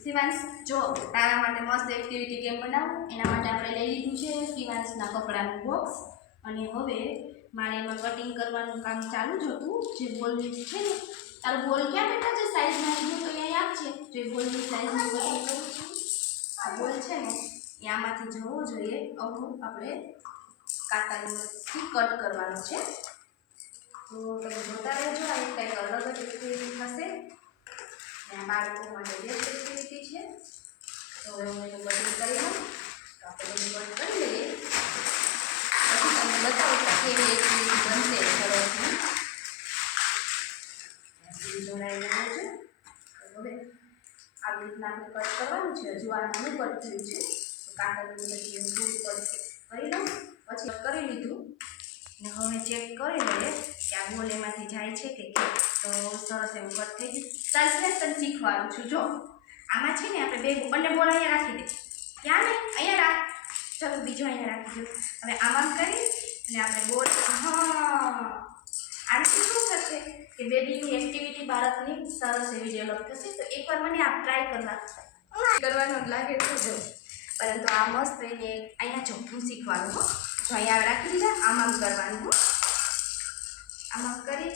શિવાંશ જો તારા માટે મસ્ત એક્ટિવિટી ગેમ બનાવું એના માટે આપણે લઈ લીધું છે શિવાંશના કપડાનું બોક્સ અને હવે મારે એમાં કટિંગ કરવાનું કામ ચાલુ જ હતું જે બોલની છે ને તારો બોલ ક્યાં બેઠા છે સાઈઝમાં લીધું તો અહીંયા યાદ છે જે બોલની સાઈઝનું કટિંગ કરું છું આ બોલ છે ને એ આમાંથી જવો જોઈએ આવું આપણે કાંટાથી કટ કરવાનું છે તો તમે જોતા રહેજો આ કંઈક અલગ જ એક્ટિવિટી થશે અને બાળકો માટે બેસ્ટ એક્ટિવિટી છે તો હવે હું એનું કટિંગ કરી લઉં તો આપણે એનું કટ કરી લઈએ પછી તમને બતાવું કે કેવી એક્ટિવિટી બનશે સરસની જોડાઈ ગયું છે હવે આવી રીતના આપણે કટ કરવાનું છે હજુ આ નાનું કટ થયું છે તો કાંટાનું પછી હું દૂર કટ કરી લઉં પછી કરી લીધું ને હવે ચેક કરી લઈએ કે આ બોલ એમાંથી જાય છે કે કેમ તો સરસ એવું કટ થઈ ગયું ચાલશે તને શીખવાડું છું જો આમાં છે ને આપણે બે બંને બોલ અહીંયા રાખી દે ક્યાં નહીં અહીંયા રાખ ચાલો બીજો અહીંયા રાખી દો હવે આમાં કરી અને આપણે બોલ આનાથી શું થશે કે બેબીની એક્ટિવિટી બાળકની સરસ એવી ડેવલપ થશે તો એકવાર મને આપ ટ્રાય કરવાનું લાગે તો જો પરંતુ આ મસ્ત એને અહીંયા જો હું શીખવાનું હો જો અહીંયા રાખી દીધા આમાં કરવાનું હો આમાં કરી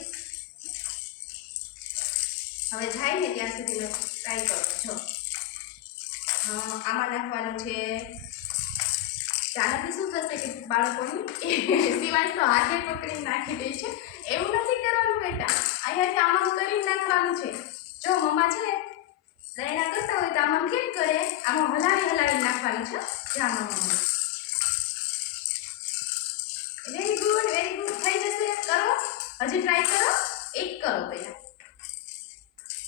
હવે જાય ને ત્યાં સુધી મેં ટ્રાય કરું જો આમાં નાખવાનું છે આનાથી શું થશે કે બાળકોની શિવાંશ તો હાથે પકડીને નાખી દે છે એવું નથી કરવાનું બેટા અહીંયાથી આમાં કરીને નાખવાનું છે જો મમ્મા છે રૈણા કરતા હોય તો આમાં કેમ કરે આમાં હલાવી નાખવાની છે જામાં મમ્મા વેરી ગુડ થઈ જશે કરો હજી ટ્રાય કરો એક કરો પહેલાં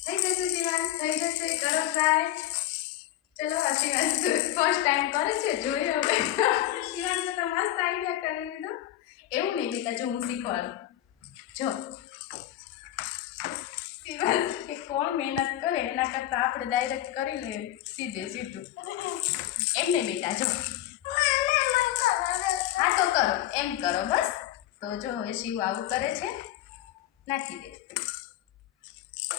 થઈ જશે શિવાંશ થઈ જશે કરો ટ્રાય ચલો આ શિવાંશ ફર્સ્ટ ટાઈમ કરે છે જોઈએ હવે શિવાંશ તો મસ્ત આઈડિયા કરી દીધો એવું નહીં બેટા જો હું શીખવાડું જો શિવાંશ કે કોણ મહેનત કરે એના કરતાં આપણે ડાયરેક્ટ કરી લઈએ સીધું એમ નહીં બેટા જો હા તો કરો એમ કરો બસ તો જો હવે શિવ આવું કરે છે નાખી દે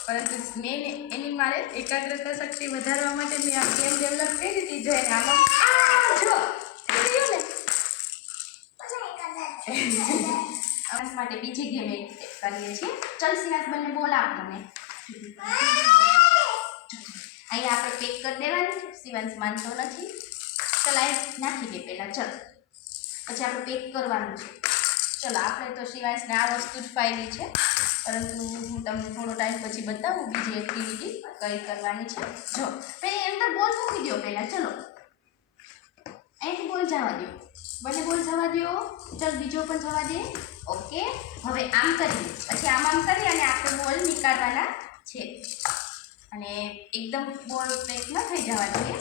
પરંતુ મેં એની મારે એકાગ્રતા શક્તિ વધારવા માટે મેં આ ગેમ ડેવલપ કરી દીધી જો એને આમાં જો આના માટે બીજી ગેમ કરીએ છીએ ચલ સિવાસ બંને બોલ આપ મને અહીંયા આપણે પેક કરી દેવાનું છે શિવાંશ માનતો નથી ચલ આ નાખી દે પહેલાં ચલ પછી આપણે પેક કરવાનું છે ચલો આપણે તો શિવાંશને આ વસ્તુ જ ફાવી છે પરંતુ હું તમને થોડો ટાઈમ પછી બતાવું બીજી એક્ટિવિટી કઈ કરવાની છે જો પહેલાં અંદર બોલ મૂકી દો પહેલાં ચલો અહીંથી બોલ જવા દો બંને બોલ જવા દો ચાલ બીજો પણ જવા દે ઓકે હવે આમ કરીએ પછી આમ કરી અને આપણે બોલ નીકાળવાના છે અને એકદમ બોલ પેક ન થઈ જવા જોઈએ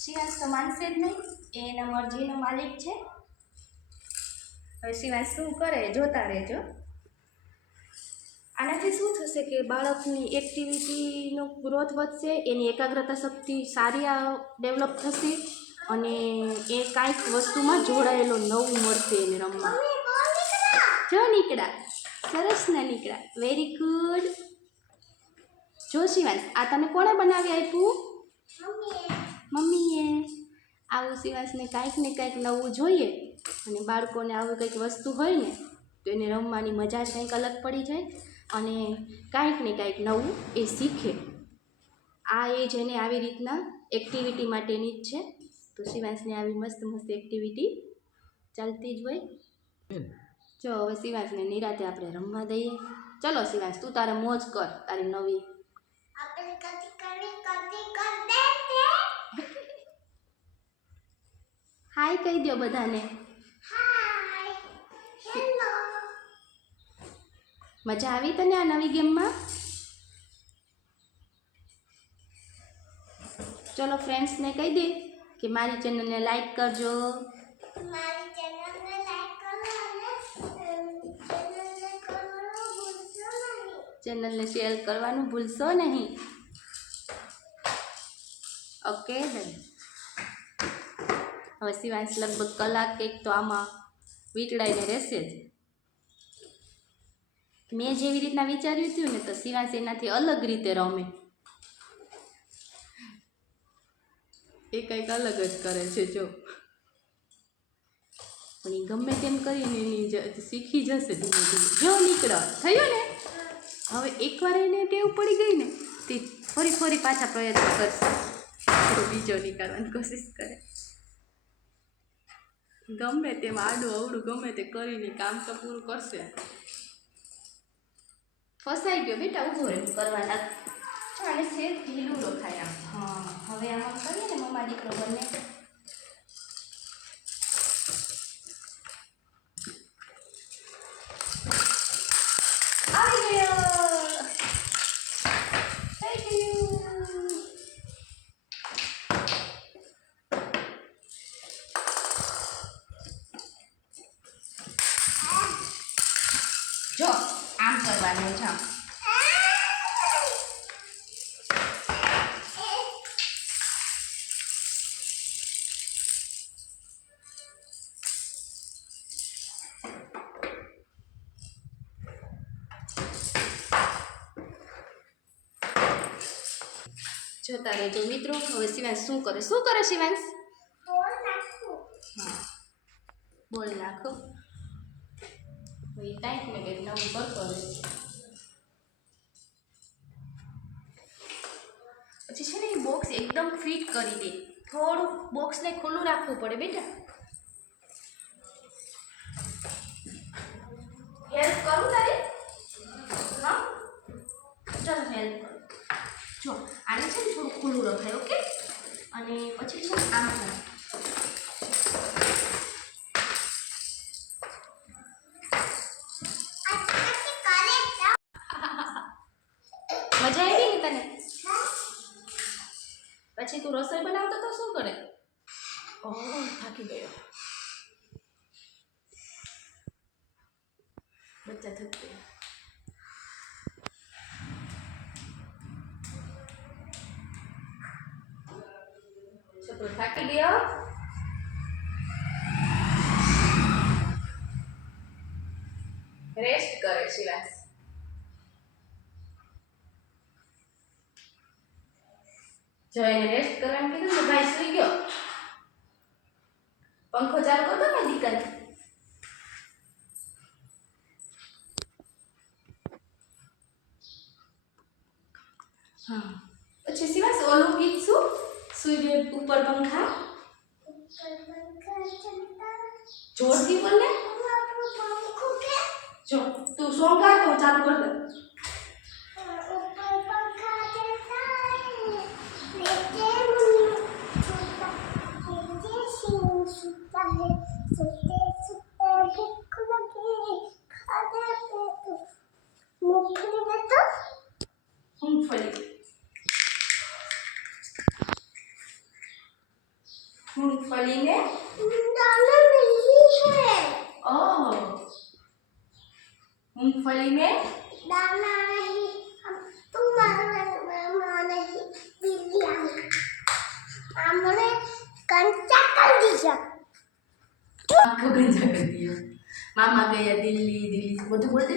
શિવાંશ તો માનશે જ નહીં એ એના મરજીનો માલિક છે હવે શિવાંશ શું કરે જોતા રહેજો આનાથી શું થશે કે બાળકની એક્ટિવિટીનો ગ્રોથ વધશે એની એકાગ્રતા શક્તિ સારી ડેવલપ થશે અને એ કાંઈક વસ્તુમાં જોડાયેલો નવું મળશે એને રમવા જો નીકળ્યા સરસ ના નીકળ્યા વેરી ગુડ જો શિવાંશ આ તને કોણે બનાવી આપ્યું મમ્મીએ આવું શિવાંશને કાંઈક ને કાંઈક નવું જોઈએ અને બાળકોને આવું કંઈક વસ્તુ હોય ને તો એને રમવાની મજા જ કંઈક અલગ પડી જાય અને કાંઈક ને કાંઈક નવું એ શીખે આ એજ એને આવી રીતના એક્ટિવિટી માટેની જ છે તો શિવાંશને આવી મસ્ત એક્ટિવિટી ચાલતી જ હોય જો હવે શિવાંશને નિરાતે આપણે રમવા દઈએ ચલો શિવાંશ તું તારે મોજ કર તારી નવી હાય કહી દો બધાને મજા આવી તને આ નવી ગેમમાં ચલો ફ્રેન્ડ્સને કહી દે કે મારી ચેનલને લાઈક કરજો ચેનલને શેર કરવાનું ભૂલશો નહીં ઓકે ડન હવે શિવાંશ લગભગ કલાક એક તો આમાં વીંટળાઈને રહેશે જ મેં જેવી રીતના વિચાર્યું હતું ને તો શિવાંશ એનાથી અલગ રીતે રમે એ કંઈક અલગ જ કરે છે જો. પણ એ ગમે તેમ કરીને એની શીખી જશે ધીમે ધીમે. જો નીકળ થયો ને. હવે એકવાર એને ટેવ પડી ગઈ ને તે ફરી ફરી પાછા પ્રયત્ન કરશે. તો બીજો નીકાળવાની કોશિશ કરે. ગમે તેમ આડું અવડું ગમે તે કરીને કામ તો પૂરું કરશે. ફસાઈ ગયો બેટા, ઊભો રહે કરવાના. અને સેજ ઢીલું રખાય આમ. હા, હવે આમાં કરીએ ને મમ્મા દીકરો બંને. આવી ગયો, થઈ ગયું. જો આમ કરવાનું છે. જોતા રહેજો મિત્રો. હવે શિવાંશ શું કરે શિવાંશ? હા, બોલ નાખો. ટાઈટ ને કંઈક નવું કરતો રહે. પછી છે ને એ બોક્સ એકદમ ફિટ કરી દે. થોડું બોક્સને ખુલ્લું રાખવું પડે બેટા. હેલ્પ કરું તારે? હા, ચાલો હેલ્પ કરું. જો આને છે ને થોડું ખુલ્લું રખાય. ઓકે, અને પછી છે આમ કર. મજા આવી ને તને? પછી તું રસોઈ બનાવતો તો શું કરે? ઓહ, થાકી ગયો. બચ્ચા થકી ગયા. છોકરો થાકી ગયો. રેસ્ટ કરે શિવાંશ. જો એને રેસ્ટ કરવાનું કીધું તો ભાઈ સુઈ ગયો. પંખો ચાલુ કરતો ને દીકરા. હા, પછી શિવાંશ ઓલું ગીત શું? સૂર્ય ઉપર પંખા. જોરથી બોલ ને. જો તું સોંગ ગા તો ચાલુ કર દે. मूंगफली में दाना नहीं है। ओह, मूंगफली में दाना नहीं। तुम नहीं बिल्ली हमने कंचा कर दिया। आपको कंचा कर दिया। मामा गया दिल्ली, दिल्ली से बोलते बोलते